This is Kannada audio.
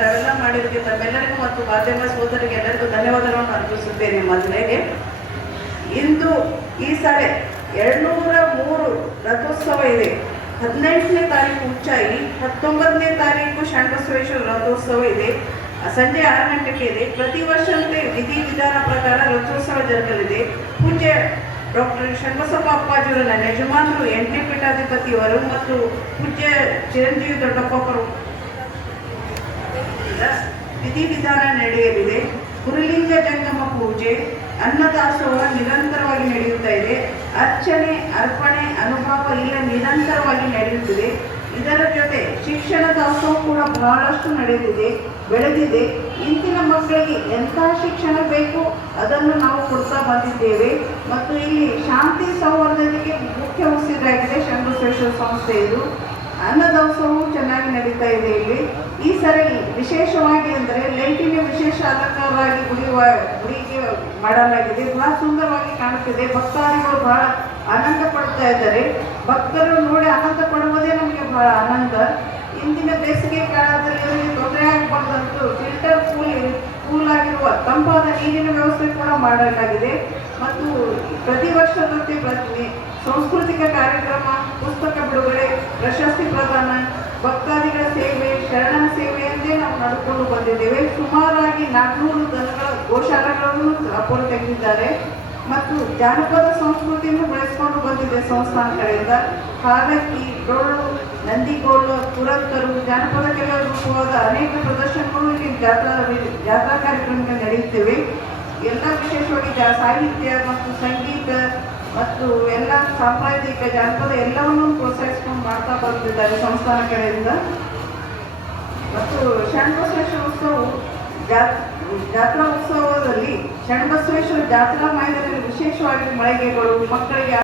ತಾವೆಲ್ಲ ಮಾಡಿದ್ದಕ್ಕೆ ತಮ್ಮೆಲ್ಲರಿಗೂ ಮತ್ತು ಮಾಧ್ಯಮ ಸೋದರಿಗೆ ಎಲ್ಲರಿಗೂ ಧನ್ಯವಾದಗಳನ್ನು ಅರ್ಪಿಸುತ್ತೇನೆ ಮೊದಲಿಗೆ ಇಂದು ಈ ಸಾರಿ ಎರಡ್ನೂರ ಮೂರು ರಥೋತ್ಸವ ಇದೆ. ಹದಿನೆಂಟನೇ ತಾರೀಕು ಉಚ್ಚಾಯಿ ಹತ್ತೊಂಬತ್ತನೇ ತಾರೀಕು ಶಾಂತಬಸವೇಶ್ವರ ರಥೋತ್ಸವ ಇದೆ. ಸಂಜೆ ಆರು ಗಂಟೆಗೆ ಇದೆ. ಪ್ರತಿ ವರ್ಷದಂತೆ ವಿಧಿ ವಿಧಾನ ಪ್ರಕಾರ ರಥೋತ್ಸವ ಜರುಗಲಿದೆ. ಪೂಜ್ಯ ಡಾಕ್ಟರ್ ಶಣ್ಬಸಪ್ಪ ಅಪ್ಪಾಜಿಯವರ ಯಜಮಾನರು ಎಂಟನೇ ಪೀಠಾಧಿಪತಿಯವರು ಮತ್ತು ಪೂಜ್ಯ ಚಿರಂಜೀವಿ ದೊಡ್ಡಪ್ಪವರು ವಿಧಿವಿಧಾನ ನಡೆಯಲಿದೆ. ಗುರುಲಿಂಗ ಜಂಗಮ ಪೂಜೆ, ಅನ್ನದಾಸೋಹ ನಿರಂತರವಾಗಿ ನಡೆಯುತ್ತಾ ಇದೆ. ಅರ್ಚನೆ, ಅರ್ಪಣೆ ಅನುಭವ ಇಲ್ಲ, ನಿರಂತರವಾಗಿ ನಡೆಯುತ್ತಿದೆ. ಇದರ ಜೊತೆ ಶಿಕ್ಷಣ ದಾಸೋಹ ಕೂಡ ಬಹಳಷ್ಟು ನಡೆದಿದೆ, ಬೆಳೆದಿದೆ. ಇಂದಿನ ಮಕ್ಕಳಿಗೆ ಎಂಥ ಶಿಕ್ಷಣ ಬೇಕು ಅದನ್ನು ನಾವು ಕೊಡ್ತಾ ಬಂದಿದ್ದೇವೆ. ಮತ್ತು ಇಲ್ಲಿ ಶಾಂತಿ ಸಂವರ್ಧನೆಗೆ ಮುಖ್ಯ ಉಸಿರಾಗಿದೆ ಶಂಭು ಸಂಸ್ಥೆ ಇದು ಅನ್ನದಾಸೋಹವು ಚೆನ್ನಾಗಿ ನಡೀತಾ ಇದೆ ಇಲ್ಲಿ. ಈ ಸರಿ ವಿಶೇಷವಾಗಿ ಅಂದರೆ ಲೈಟಿನ ವಿಶೇಷ ಅಲಂಕಾರವಾಗಿ ಗುಡಿಯುವ ಗುಡಿಗೆ ಮಾಡಲಾಗಿದೆ. ಬಹಳ ಸುಂದರವಾಗಿ ಕಾಣುತ್ತಿದೆ. ಭಕ್ತಾದಿಗಳು ಬಹಳ ಆನಂದ ಪಡ್ತಾ ಇದ್ದಾರೆ. ಭಕ್ತರು ನೋಡಿ ಆನಂದ ಪಡುವುದೇ ನಮಗೆ ಬಹಳ ಆನಂದ. ಇಂದಿನ ಬೇಸಿಗೆ ಕಾಲದಲ್ಲಿ ತೊಂದರೆ ಆಗಬಾರ್ದಂತೂ ಮಾಡಲಾಗಿದೆ. ಮತ್ತು ಪ್ರತಿ ವರ್ಷದಂತೆ ಸಾಂಸ್ಕೃತಿಕ ಕಾರ್ಯಕ್ರಮ, ಪುಸ್ತಕ ಬಿಡುಗಡೆ, ಪ್ರಶಸ್ತಿ ಪ್ರದಾನ, ಭಕ್ತಾದಿಗಳ ಸೇವೆ ಶರಣನ ಸೇವೆಯಂತೆ ನಾವು ನಡೆದುಕೊಂಡು ಬಂದಿದ್ದೇವೆ. ಸುಮಾರಾಗಿ ನಾಲ್ಕುನೂರು ದನಗಳ ಗೋಶಾಲೆಗಳನ್ನು ಅಪೋಲು ತೆಗೆದಿದ್ದಾರೆ. ಮತ್ತು ಜಾನಪದ ಸಂಸ್ಕೃತಿಯನ್ನು ಬೆಳೆಸ್ಕೊಂಡು ಬಂದಿದೆ ಸಂಸ್ಥಾನ ಕಡೆಯಿಂದ. ಹಾಲಕ್ಕಿ ಡೊಳ್ಳು ನಂದಿಗೋಳು ಪುರಂತರು ಜಾನಪದ ಕಲೆಯ ರೂಪವಾದ ಅನೇಕ ಪ್ರದರ್ಶನಗಳು ಇಲ್ಲಿ ಜಾತ್ರಾ ಜಾತ್ರಾ ಕಾರ್ಯಕ್ರಮಗಳು ನಡೆಯುತ್ತಿವೆ ಎಲ್ಲ ಸಾಹಿತ್ಯ ಮತ್ತು ಸಂಗೀತ ಮತ್ತು ಎಲ್ಲ ಸಾಂಪ್ರದಾಯಿಕ ಜಾನಪದ ಎಲ್ಲವನ್ನೂ ಪ್ರೋತ್ಸಾಹಿಸ್ಕೊಂಡು ಮಾಡ್ತಾ ಬರ್ತಿದ್ದಾರೆ ಸಂಸ್ಥಾನ ಕಡೆಯಿಂದ. ಮತ್ತು ಷಣ್ಬಸವೇಶ್ವರ ಉತ್ಸವವು ಜಾತ್ರಾ ಉತ್ಸವದಲ್ಲಿ ಷಣ್ಬಸವೇಶ್ವರ ಜಾತ್ರಾ ಮೈದಾನದಲ್ಲಿ ವಿಶೇಷವಾಗಿ ಮಳಿಗೆಗಳು ಮಕ್ಕಳಿಗೆ